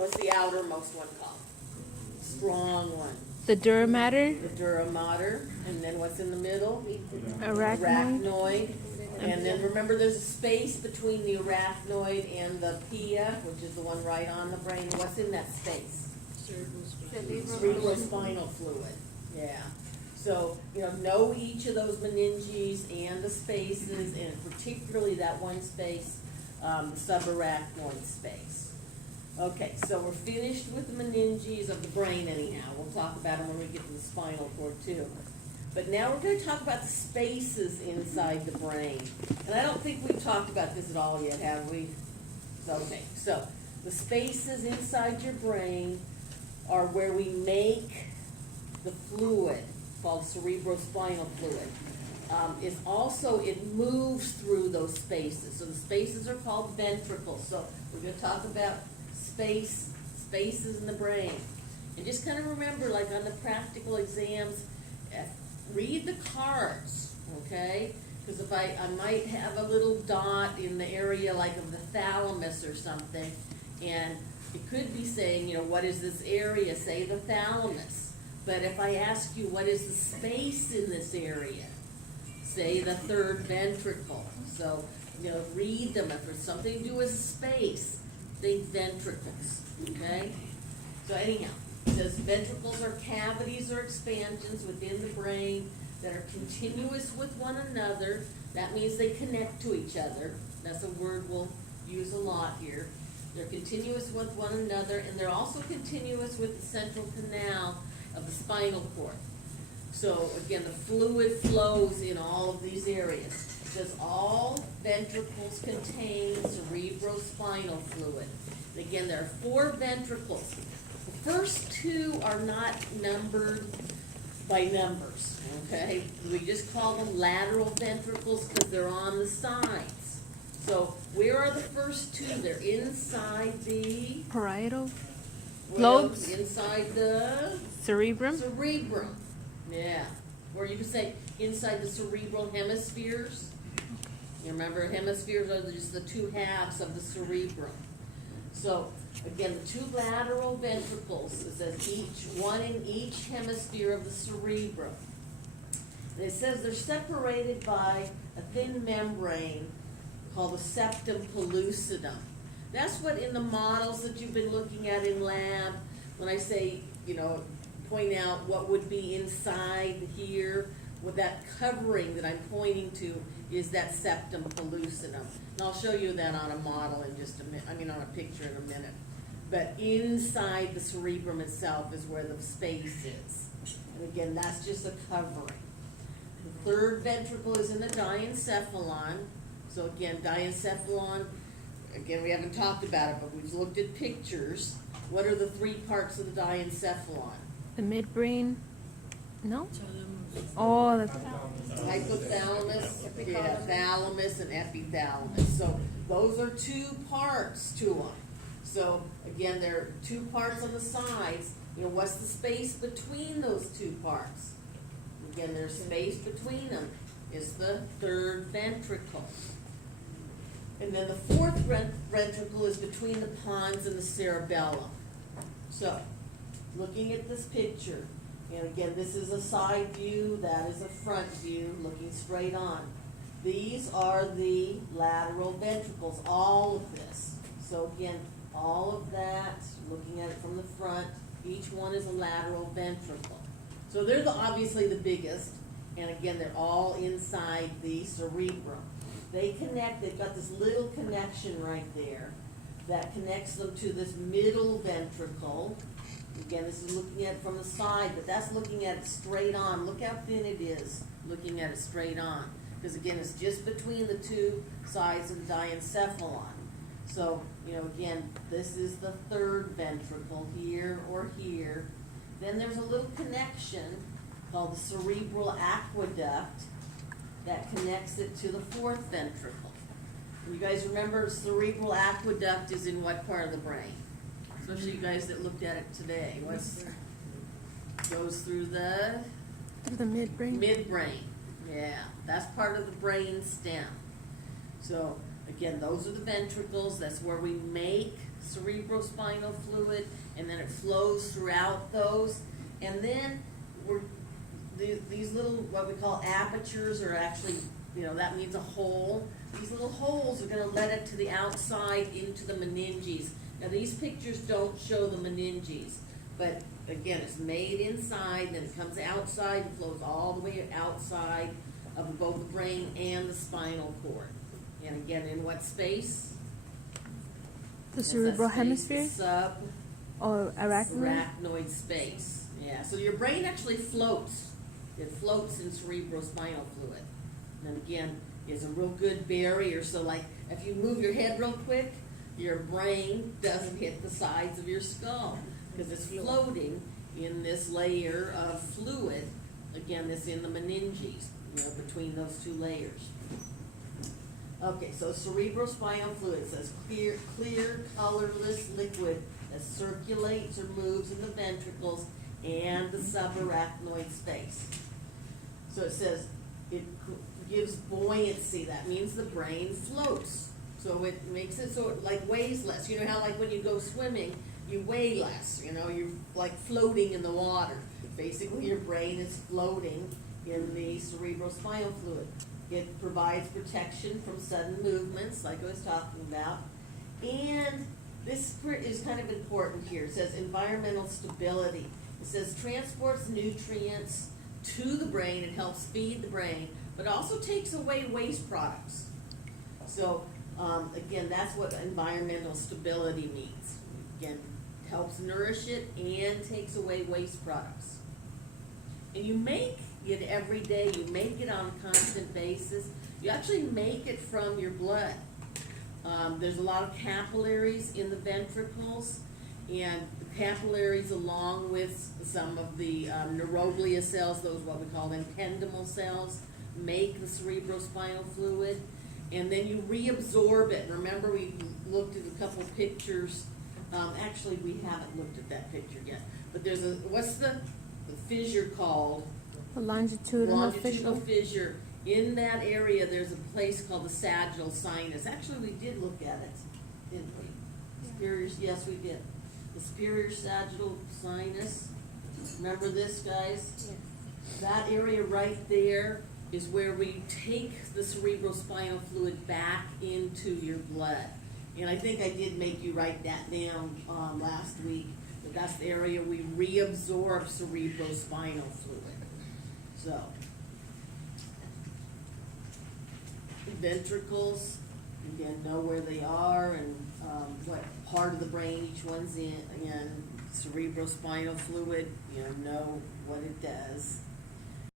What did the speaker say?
What's the outermost one called? Strong one. The dura mater, The dura mater. And then what's in the middle? arachnoid. Arachnoid. And then remember there's a space between the arachnoid and the pia, which is the one right on the brain. What's in that space? Cerebrospinal fluid. Yeah. So, know each of those meninges and the spaces, and particularly that one space, the subarachnoid space. Okay, so we're finished with the meninges of the brain anyhow. We'll talk about them when we get to the spinal cord too. But now we're going to talk about the spaces inside the brain. And I don't think we've talked about this at all yet, have we? Okay, so the spaces inside your brain are where we make the fluid called cerebrospinal fluid. It moves through those spaces. So the spaces are called ventricles. So we're going to talk about spaces in the brain. And just kind of remember, like on the practical exams, read the cards, okay? Because if I might have a little dot in the area like of the thalamus or something, and it could be saying, what is this area? Say the thalamus. But if I ask you, what is the space in this area? Say the third ventricle. So, read them. If there's something to do with space, think ventricles, okay? So anyhow, it says ventricles are cavities or expansions within the brain that are continuous with one another. That means they connect to each other. That's a word we'll use a lot here. They're continuous with one another, and they're also continuous with the central canal of the spinal cord. So again, the fluid flows in all of these areas. It says all ventricles contain cerebrospinal fluid. And again, there are 4 ventricles. The first 2 are not numbered by numbers, okay? We just call them lateral ventricles because they're on the sides. So where are the first 2? They're inside the Parietal, well, lobes, inside the cerebrum. cerebrum. Yeah. Or you could say inside the cerebral hemispheres. You remember hemispheres are just the 2 halves of the cerebrum. So again, the 2 lateral ventricles, it says one in each hemisphere of the cerebrum. And it says they're separated by a thin membrane called the septum pellucidum. That's what in the models that you've been looking at in lab, when I say, point out what would be inside here, with that covering that I'm pointing to is that septum pellucidum. And I'll show you that on a model in just a minute, on a picture in a minute. But inside the cerebrum itself is where the space is. And again, that's just a covering. The third ventricle is in the diencephalon. So again, diencephalon, again, we haven't talked about it, but we've looked at pictures. What are the 3 parts of the diencephalon? The midbrain. No. Oh, that's Hypothalamus, yeah, thalamus, and epithalamus. So those are 2 parts to them. So again, there are 2 parts on the sides. What's the space between those 2 parts? Again, there's space between them. It's the third ventricle. And then the fourth ventricle is between the pons and the cerebellum. So, looking at this picture, and again, this is a side view, that is a front view, looking straight on. These are the lateral ventricles, all of this. So again, all of that, looking at it from the front, each one is a lateral ventricle. So they're obviously the biggest, and again, they're all inside the cerebrum. They connect, they've got this little connection right there that connects them to this middle ventricle. Again, this is looking at it from the side, but that's looking at it straight on. Look how thin it is, looking at it straight on. Because again, it's just between the 2 sides of the diencephalon. So, again, this is the third ventricle here or here. Then there's a little connection called the cerebral aqueduct that connects it to the 4th ventricle. You guys remember cerebral aqueduct is in what part of the brain? Especially you guys that looked at it today. Goes through the midbrain. Midbrain. Yeah, that's part of the brain stem. So again, those are the ventricles. That's where we make cerebrospinal fluid, and then it flows throughout those. And then these little, what we call apertures, are actually, that means a hole. These little holes are gonna let it to the outside into the meninges. Now, these pictures don't show the meninges, but again, it's made inside, then it comes outside and flows all the way outside of both the brain and the spinal cord. And again, in what space? The It's that cerebral space, hemisphere the or arachnoid? subarachnoid space. Yeah, so your brain actually floats. It floats in cerebrospinal fluid. And again, is a real good barrier, so like if you move your head real quick, your brain doesn't hit the sides of your skull because it's floating in this layer of fluid. Again, that's in the meninges, between those two layers. Okay, so cerebrospinal fluid says clear, colorless liquid that circulates or moves in the ventricles and the subarachnoid space. So it says it gives buoyancy. That means the brain floats. So it makes it so it like weighs less. You know how like when you go swimming, you weigh less. You're like floating in the water. Basically, your brain is floating in the cerebrospinal fluid. It provides protection from sudden movements, like I was talking about. And this is kind of important here. It says environmental stability. It says transports nutrients to the brain and helps feed the brain, but also takes away waste products. So, again, that's what environmental stability means. Again, helps nourish it and takes away waste products. And you make it every day, you make it on a constant basis. You actually make it from your blood. There's a lot of capillaries in the ventricles, and the capillaries, along with some of the neuroglia cells, those what we call them ependymal cells, make the cerebrospinal fluid, and then you reabsorb it. Remember, we looked at a couple pictures. Actually, we haven't looked at that picture yet, but there's what's the fissure called? The longitudinal fissure. In that area, there's a place called the sagittal sinus. Actually, we did look at it, didn't we? Yes, we did. The superior sagittal sinus. Remember this, guys? That area right there is where we take the cerebrospinal fluid back into your blood. And I think I did make you write that down last week. But that's the area we reabsorb cerebrospinal fluid. So, ventricles, again, know where they are and what part of the brain each one's in. Again, cerebrospinal fluid, know what it does.